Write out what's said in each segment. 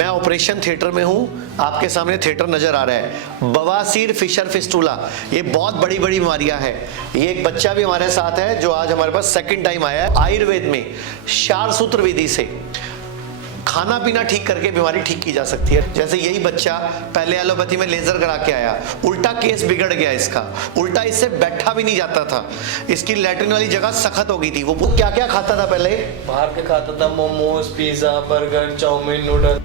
मैं operation theatre में हूं, आपके सामने थिएटर नजर आ रहा है। बवासीर, फिशर, फिस्टूला, ये बहुत बड़ी बड़ी बीमारियां हैं। ये एक बच्चा भी हमारे साथ है जो आज हमारे पास सेकंड टाइम आया है। आयुर्वेद में क्षार सूत्र विधि से खाना पीना ठीक करके बीमारी ठीक की जा सकती है। जैसे यही बच्चा पहले एलोपैथी में लेजर करा के आया, उल्टा केस बिगड़ गया इसका, उल्टा इससे बैठा भी नहीं जाता था, इसकी लैट्रिन वाली जगह सख्त हो गई थी। वो क्या क्या खाता था पहले? बाहर के खाता था, momos, pizza, burger, chow mein, noodle.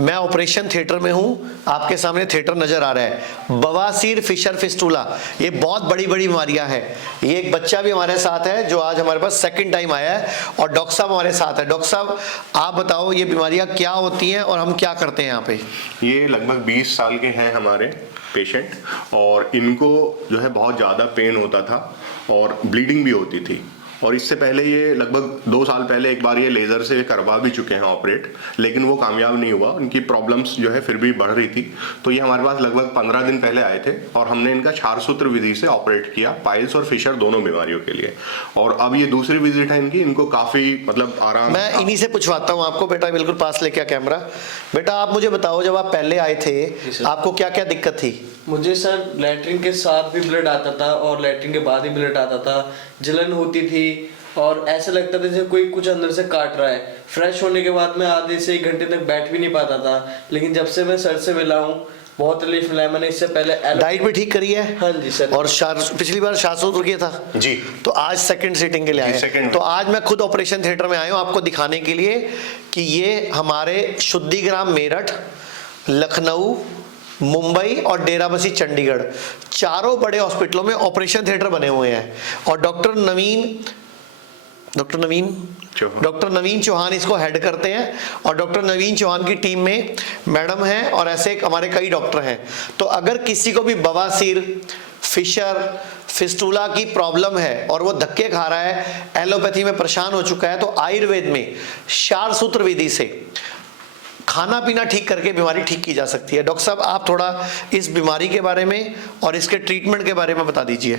मैं ऑपरेशन थिएटर में हूं, आपके सामने थिएटर नजर आ रहा है। बवासीर, फिशर, फिस्टूला, ये बहुत बड़ी बड़ी बीमारियां हैं। ये एक बच्चा भी हमारे साथ है जो आज हमारे पास सेकंड टाइम आया है और डॉक्टर साहब हमारे साथ है। डॉक्टर साहब, आप बताओ ये बीमारियां क्या होती हैं और हम क्या करते हैं यहाँ पे? ये लगभग 20 साल के हैं हमारे पेशेंट और इनको जो है बहुत ज़्यादा पेन होता था और ब्लीडिंग भी होती थी। और इससे पहले ये लगभग 2 साल पहले एक बार ये लेज़र से करवा भी चुके हैं ऑपरेट, लेकिन वो कामयाब नहीं हुआ। उनकी प्रॉब्लम्स जो है फिर भी बढ़ रही थी। तो ये हमारे पास लगभग 15 दिन पहले आए थे और हमने इनका क्षार सूत्र विधि से ऑपरेट किया, पाइल्स और फिशर दोनों बीमारियों के लिए। और अब ये दूसरी विजिट है इनकी, इनको काफ़ी मतलब आराम। मैं इन्हीं से पूछवाता हूँ आपको। बेटा बिल्कुल पास लेके आ कैमरा। बेटा आप मुझे बताओ, जब आप पहले आए थे आपको क्या क्या दिक्कत थी? मुझे सर लैट्रिन के साथ भी ब्लड आता था और लैट्रिन के बाद भी ब्लड आता था, जलन होती थी और ऐसा लगता था जैसे कोई कुछ अंदर से काट रहा है। फ्रेश होने के बाद मैं आधे से 1 घंटे तक बैठ भी नहीं पाता था, लेकिन जब से मैं सर से मिला हूँ बहुत रिलीफ मिला है। मैंने इससे पहले डाइट भी ठीक करी है? हाँ जी सर। और पिछली बार क्षार सूत्र किया था जी, तो आज सेकंड सीटिंग के लिए आए। तो आज मैं खुद ऑपरेशन थिएटर में आया हूँ आपको दिखाने के लिए कि ये हमारे शुद्धिग्राम मेरठ, लखनऊ, मुंबई और डेराबसी चंडीगढ़, चारों बड़े हॉस्पिटलों में ऑपरेशन थिएटर बने हुए हैं। और डॉक्टर नवीन चौहान इसको हेड करते हैं और डॉक्टर नवीन चौहान की टीम में मैडम हैं और ऐसे हमारे कई डॉक्टर हैं। तो अगर किसी को भी बवासीर, फिशर, फिस्टूला की प्रॉब्लम है और वो धक्के खा रहा है, एलोपैथी में परेशान हो चुका है, तो आयुर्वेद में क्षार सूत्र विधि से खाना पीना ठीक करके बीमारी ठीक की जा सकती है। डॉक्टर साहब आप थोड़ा इस बीमारी के बारे में और इसके ट्रीटमेंट के बारे में बता दीजिए।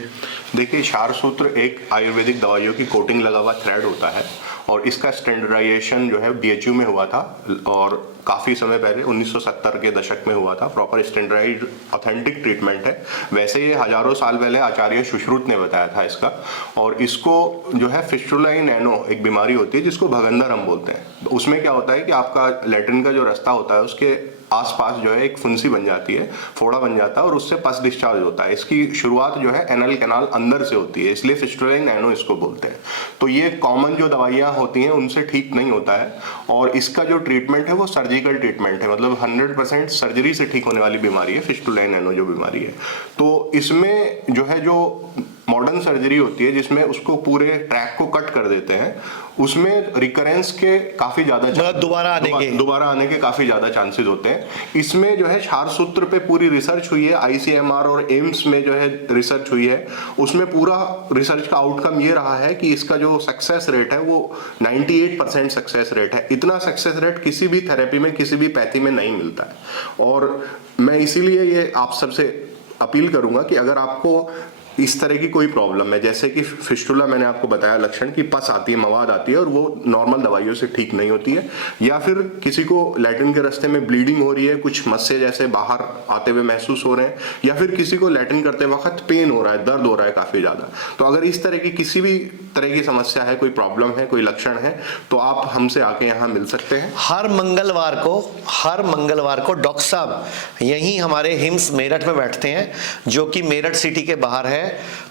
देखिए, क्षार सूत्र एक आयुर्वेदिक दवाइयों की कोटिंग लगा हुआ थ्रेड होता है और इसका स्टैंडर्डाइजेशन जो है बीएचयू में हुआ था और काफ़ी समय पहले 1970 के दशक में हुआ था। प्रॉपर स्टैंडर्डाइज्ड ऑथेंटिक ट्रीटमेंट है। वैसे ये हजारों साल पहले आचार्य सुश्रुत ने बताया था इसका। और इसको जो है फिस्टुला इन एनो एक बीमारी होती है जिसको भगंदर हम बोलते हैं। उसमें क्या होता है कि आपका लैट्रिन का जो रास्ता होता है उसके आसपास जो है एक फुंसी बन जाती है, फोड़ा बन जाता है और उससे पस डिस्चार्ज होता है। इसकी शुरुआत जो है एनल कैनाल अंदर से होती है, इसलिए फिस्टुला इन एनो इसको बोलते हैं। तो ये कॉमन जो दवाइयाँ होती हैं उनसे ठीक नहीं होता है और इसका जो ट्रीटमेंट है वो सर्जिकल ट्रीटमेंट है, मतलब 100% सर्जरी से ठीक होने वाली बीमारी है फिस्टुला इन एनो जो बीमारी है। तो इसमें जो है जो मॉडर्न सर्जरी होती है जिसमें उसको पूरे ट्रैक को कट कर देते हैं, उसमें रिकरेंस के काफी ज्यादा दोबारा आने के काफी ज्यादा चांसेस होते हैं। इसमें जो है क्षार सूत्र पे पूरी रिसर्च हुई है, आईसीएमआर और एम्स में जो है रिसर्च हुई है। उसमें पूरा रिसर्च का आउटकम ये रहा है कि इसका जो सक्सेस रेट है वो 98% सक्सेस रेट है। इतना सक्सेस रेट किसी भी थेरेपी में, किसी भी पैथी में नहीं मिलता है। और मैं इसीलिए ये आप सबसे अपील करूंगा कि अगर आपको इस तरह की कोई प्रॉब्लम है, जैसे कि फिस्टुला मैंने आपको बताया लक्षण की पस आती है, मवाद आती है और वो नॉर्मल दवाइयों से ठीक नहीं होती है, या फिर किसी को लैट्रिन के रास्ते में ब्लीडिंग हो रही है, कुछ मस्से जैसे बाहर आते हुए महसूस हो रहे हैं, या फिर किसी को लैट्रिन करते वक्त पेन हो रहा है, दर्द हो रहा है काफी ज्यादा, तो अगर इस तरह की किसी भी तरह की समस्या है, कोई प्रॉब्लम है, कोई लक्षण है, तो आप हमसे आके यहाँ मिल सकते हैं। हर मंगलवार को डॉक्टर साहब यहीं हमारे हिम्स मेरठ में बैठते हैं, जो कि मेरठ सिटी के बाहर है।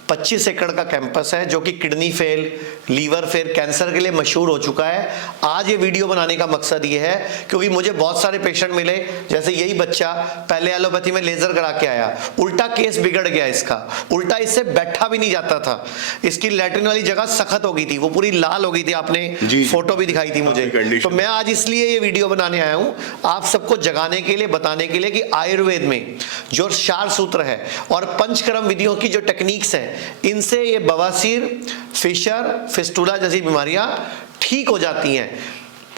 25 एकड़ का कैंपस है जो कि kidney fail, liver fail, cancer के लिए मशहूर हो चुका है। आज ये वीडियो बनाने का मकसद ये है क्योंकि मुझे बहुत सारे पेशेंट मिले, जैसे यही बच्चा पहले एलोपैथी में लेजर करा के आया, उल्टा केस बिगड़ गया इसका, उल्टा इससे बैठा भी नहीं जाता था, इसकी लैट्रिन वाली जगह सख्त हो गई थी, वो पूरी लाल हो गई थी, आपने फोटो भी दिखाई थी मुझे। तो मैं आज इसलिए ये वीडियो बनाने आया हूँ आप सबको जगाने के लिए, बताने के लिए कि आयुर्वेद में जो क्षार सूत्र है और पंचकर्म विधियों की जो टेक्निक्स हैं, इनसे ये बवासीर, फिशर, फिस्टुला जैसी बीमारियां ठीक हो जाती हैं।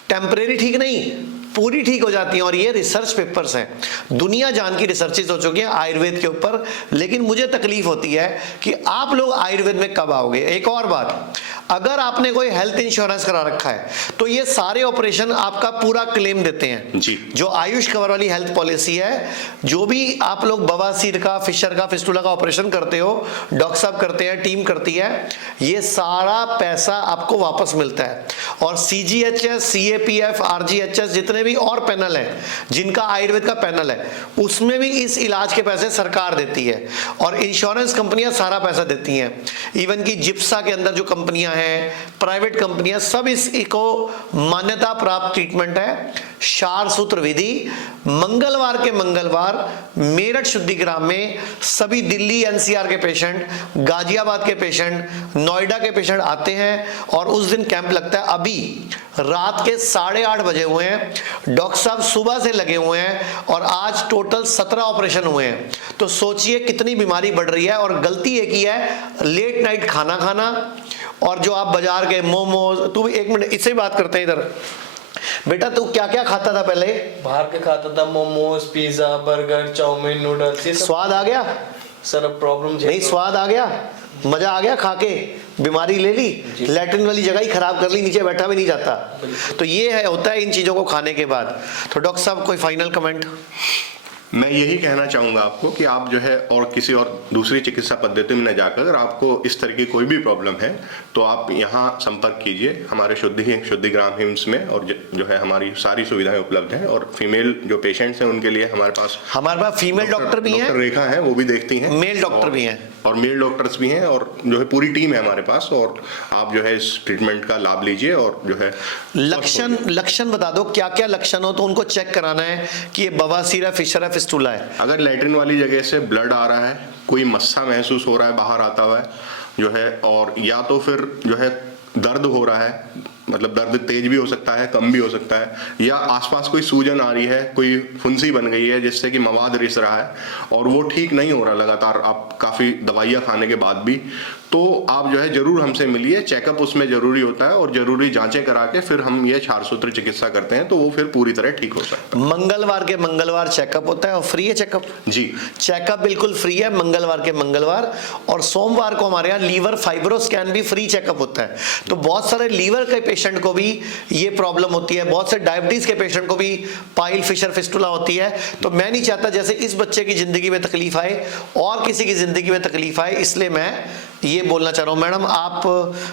टेम्परेरी ठीक नहीं, पूरी ठीक हो जाती हैं। और ये रिसर्च पेपर्स हैं, दुनिया जान की रिसर्चेस हो चुकी हैं आयुर्वेद के ऊपर। लेकिन मुझे तकलीफ होती है कि आप लोग आयुर्वेद में कब आओगे। एक और बात, अगर आपने कोई हेल्थ इंश्योरेंस करा रखा है तो ये सारे ऑपरेशन आपका पूरा क्लेम देते हैं जी। जो आयुष कवर वाली हेल्थ पॉलिसी है। जो भी आप लोग बवासीर का, फिशर का, फिस्टुला का ऑपरेशन करते हो, डॉक्टर साहब करते हैं, टीम करती है, ये सारा पैसा आपको वापस मिलता है। और CGHS, CAPF, RGHS जितने भी और पैनल हैं जिनका आयुर्वेद का पैनल है, उसमें भी इस इलाज के पैसे सरकार देती है और इंश्योरेंस कंपनियां सारा पैसा देती हैं। इवन की जिप्सा के अंदर जो कंपनियां हैं, प्राइवेट कंपनियां, सब इसको मान्यता प्राप्त ट्रीटमेंट है। क्षार सूत्र विधि मंगलवार के मंगलवार मेरठ शुद्धिग्राम में सभी दिल्ली NCR के पेशेंट, गाजियाबाद के पेशेंट, नोएडा के पेशेंट आते हैं और उस दिन कैंप लगता है। अभी रात के 8:30 बजे हुए हैं, डॉक्टर साहब सुबह से लगे हुए हैं और आज टोटल 17 ऑपरेशन हुए हैं। तो सोचिए कितनी बीमारी बढ़ रही है। और गलती एक ही है, लेट नाइट खाना खाना और जो आप बाजार के मोमोज, तू एक मिनट इससे बात करते हैं इधर। बेटा तू क्या क्या खाता था पहले? बाहर के खाता था, momos, pizza, burger, chow mein, noodles, ये सब। स्वाद आ गया? सर अब प्रॉब्लम नहीं, स्वाद आ गया, मजा आ गया खा के, बीमारी ले ली, लैट्रिन वाली जगह ही खराब कर ली, नीचे बैठा भी नहीं जाता। तो ये है, होता है इन चीजों को खाने के बाद। तो डॉक्टर साहब कोई फाइनल कमेंट? मैं यही कहना चाहूंगा आपको कि आप जो है और किसी और दूसरी चिकित्सा पद्धति में न जाकर अगर आपको इस तरह की कोई भी प्रॉब्लम है तो आप यहाँ संपर्क कीजिए हमारे शुद्धिग्राम हिम्स में। और जो है हमारी सारी सुविधाएं उपलब्ध हैं। और फीमेल जो पेशेंट्स हैं उनके लिए हमारे पास फीमेल डॉक्टर भी हैं, डॉक्टर रेखा है, वो भी देखती हैं, मेल डॉक्टर भी हैं और मेल डॉक्टर्स भी हैं, और जो है पूरी टीम है हमारे पास। और आप जो है इस ट्रीटमेंट का लाभ लीजिए। और जो है लक्षण बता दो, क्या क्या लक्षण हो तो उनको चेक कराना है कि ये बवासीर है, फिशर है, फिस्टुला है। अगर लैट्रिन वाली जगह से ब्लड आ रहा है, कोई मस्सा महसूस हो रहा है बाहर आता हुआ है जो है, और या तो फिर जो है दर्द हो रहा है, मतलब दर्द तेज भी हो सकता है, कम भी हो सकता है, या आसपास कोई सूजन आ रही है, कोई फुंसी बन गई है जिससे कि मवाद रिस रहा है और वो ठीक नहीं हो रहा लगातार, आप काफ़ी दवाइयाँ खाने के बाद भी, तो आप जो है जरूर हमसे मिलिए। चेकअप उसमें जरूरी होता है और जरूरी जांचें करा के फिर हम ये क्षारसूत्र चिकित्सा करते हैं, तो वो फिर पूरी तरह ठीक हो सकता है। मंगलवार के मंगलवार चेकअप होता है और फ्री है चेकअप? जी, चेकअप बिल्कुल फ्री है मंगलवार के मंगलवार। और सोमवार को हमारे यहाँ लीवर फाइब्रो स्कैन भी फ्री चेकअप होता है। तो बहुत सारे लीवर के पेशेंट को भी ये प्रॉब्लम होती है, बहुत से डायबिटीज के पेशेंट को भी पाइल, फिशर, फिस्टुला होती है। तो मैं नहीं चाहता जैसे इस बच्चे की जिंदगी में तकलीफ आए और किसी की जिंदगी में तकलीफ आए, इसलिए मैं ये बोलना चाह रहा हूँ। मैडम आप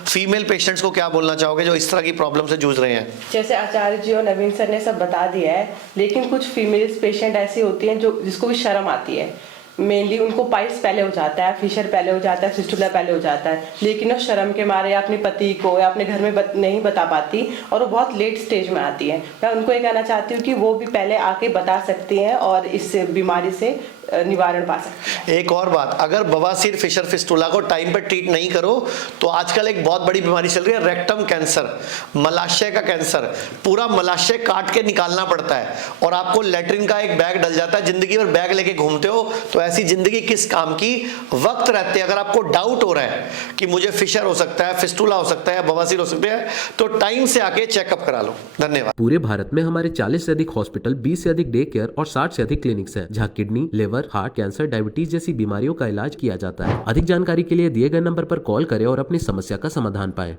फीमेल पेशेंट्स को क्या बोलना चाहोगे जो इस तरह की प्रॉब्लम से जूझ रहे हैं? जैसे आचार्य जी और नवीन सर ने सब बता दिया है, लेकिन कुछ फीमेल्स पेशेंट ऐसी होती हैं जो जिसको भी शर्म आती है। मेनली उनको पाइल्स पहले हो जाता है, फिशर पहले हो जाता है, फिस्टुला पहले हो जाता है, लेकिन वो शर्म के मारे या अपने पति को या अपने घर में नहीं बता पाती और वो बहुत लेट स्टेज में आती है। मैं उनको ये कहना चाहती हूँ कि वो भी पहले आके बता सकती हैं और इस बीमारी से निवारण पा सकते हैं। एक और बात, अगर बवासीर, फिशर, फिस्टुला को टाइम पर ट्रीट नहीं करो तो आजकल एक बहुत बड़ी बीमारी चल रही है रेक्टम कैंसर, मलाशय का कैंसर। पूरा मलाशय काट के निकालना पड़ता है और आपको लैट्रिन का एक बैग डल जाता है, जिंदगी भर बैग लेके घूमते हो। तो ऐसी जिंदगी किस काम की? वक्त रहते अगर आपको डाउट हो रहा है कि मुझे फिशर हो सकता है, फिस्टुला हो सकता है, बवासीर हो सकता है, तो टाइम से आके चेकअप करा लो। धन्यवाद। पूरे भारत में हमारे 40 से अधिक हॉस्पिटल, 20 से अधिक डे केयर और 60 से अधिक क्लिनिक्स हैं, जहां kidney, liver, heart, cancer, diabetes जैसी बीमारियों का इलाज किया जाता है। अधिक जानकारी के लिए दिए गए नंबर पर कॉल करें और अपनी समस्या का समाधान पाएं।